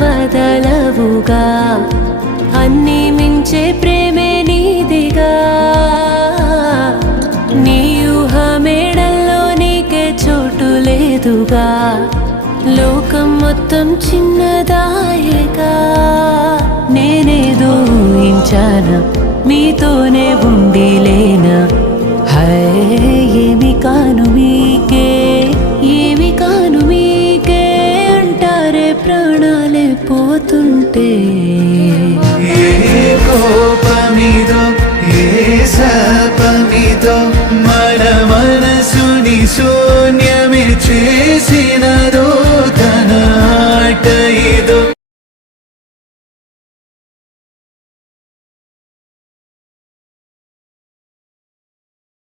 వదలవుగా అన్నీ మించే ప్రేమే నీదిగా నీ ఊహ మేడల్లో నీకే చోటు లేదుగా లోకం మొత్తం చిన్నదాయేగా నేనేదో ఊహించానా మీతోనే ఉండి లేనా ఏమి కాను మీకే ఏమి కాను మీకే అంటారే ప్రాణాలే పోతుంటే ఏ కోపమిదో ఏ శాపమిదో మన మనసుని